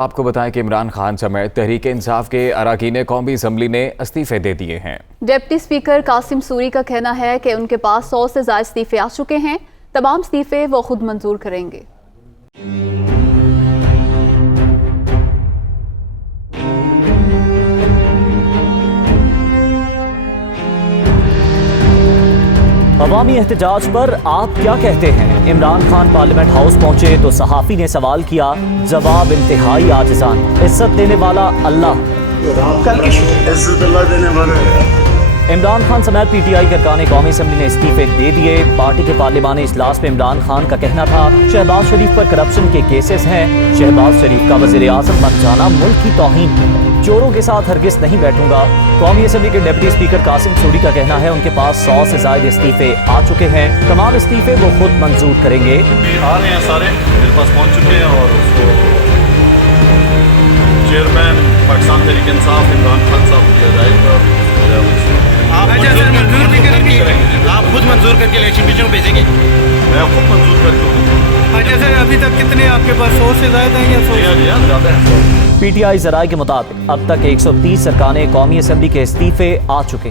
आपको बताएं कि इमरान खान समेत तहरीक इंसाफ के अरकान कौमी असम्बली ने इस्तीफे दे दिए हैं। डिप्टी स्पीकर कासिम सूरी का कहना है कि उनके पास 100 से ज्यादा इस्तीफे आ चुके हैं। तमाम इस्तीफे वो खुद मंजूर करेंगे। अवामी एहतजाज पर आप क्या कहते हैं? इमरान खान पार्लियामेंट हाउस पहुंचे तो सहाफी ने सवाल किया, जवाब इंतहाई आजिज़ाना। इज्जत देने वाला अल्लाह, इमरान खान समेत पीटीआई के अरकान कौमी असम्बली ने इस्तीफे दे दिए। पार्टी के पार्लिमानी इजलास में इमरान खान का कहना था, शहबाज शरीफ पर करप्शन के केसेस हैं। शहबाज शरीफ का वज़ीर आज़म बन जाना मुल्क की तौहीन है। चोरों के साथ हरगिज़ नहीं बैठूंगा। कौमी असम्बली के डिप्टी स्पीकर कासिम सूरी का कहना है, उनके पास 100 से ज़ायद इस्तीफे आ चुके हैं। तमाम इस्तीफे वो खुद मंजूर करेंगे। आ रहे हैं, सारे मेरे पास पहुँच चुके हैं और उसको चेयरमैन पाकिस्तान तहरीक इंसाफ इमरान खान साहब दिया जाएगा। आप खुद मंजूर करके इलेक्शन कमीशन को भेजेंगे? मैं खुद मंजूर करके। अच्छा सर, अभी तक कितने आपके पास 100 से ज़्यादा हैं या 100? ज़्यादा है। पीटीआई ज़राए के मुताबिक अब तक 130 अरकान कौमी असम्बली के इस्तीफे आ चुके।